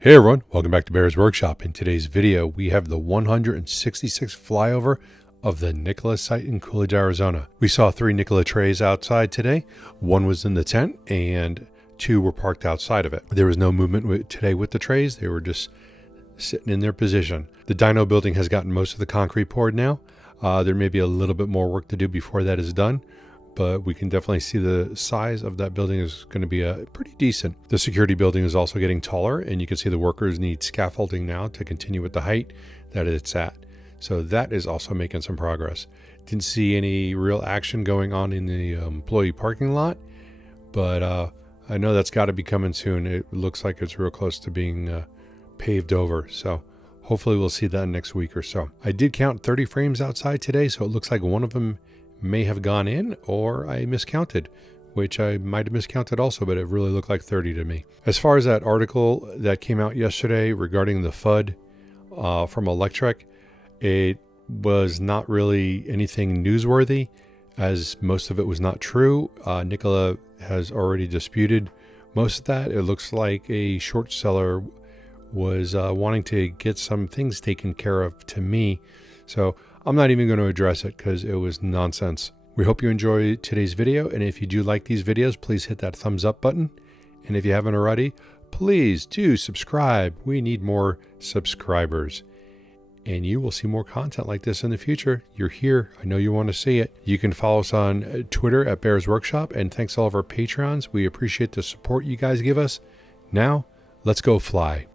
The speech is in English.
Hey everyone, welcome back to Bear's Workshop. In today's video, we have the 166th flyover of the Nikola site in Coolidge, Arizona. We saw 3 Nikola trays outside today. 1 was in the tent and 2 were parked outside of it. There was no movement today with the trays. They were just sitting in their position. The dyno building has gotten most of the concrete poured now. There may be a little bit more work to do before that is done, but we can definitely see the size of that building is going to be pretty decent. The security building is also getting taller, and you can see the workers need scaffolding now to continue with the height that it's at. So that is also making some progress. Didn't see any real action going on in the employee parking lot, but I know that's got to be coming soon. It looks like it's real close to being paved over. So hopefully we'll see that next week or so. I did count 30 frames outside today, so it looks like one of them may have gone in, or I miscounted, which I might have miscounted also, but it really looked like 30 to me. As far as that article that came out yesterday regarding the FUD from Electric, it was not really anything newsworthy, as most of it was not true. Nikola has already disputed most of that. It looks like a short seller was wanting to get some things taken care of to me. So I'm not even going to address it because it was nonsense. We hope you enjoy today's video, and if you do like these videos, please hit that thumbs up button. And if you haven't already, please do subscribe. We need more subscribers, and you will see more content like this in the future. You're here. I know you want to see it. You can follow us on Twitter at Bear's Workshop, and thanks to all of our Patrons. We appreciate the support you guys give us. Now, let's go fly.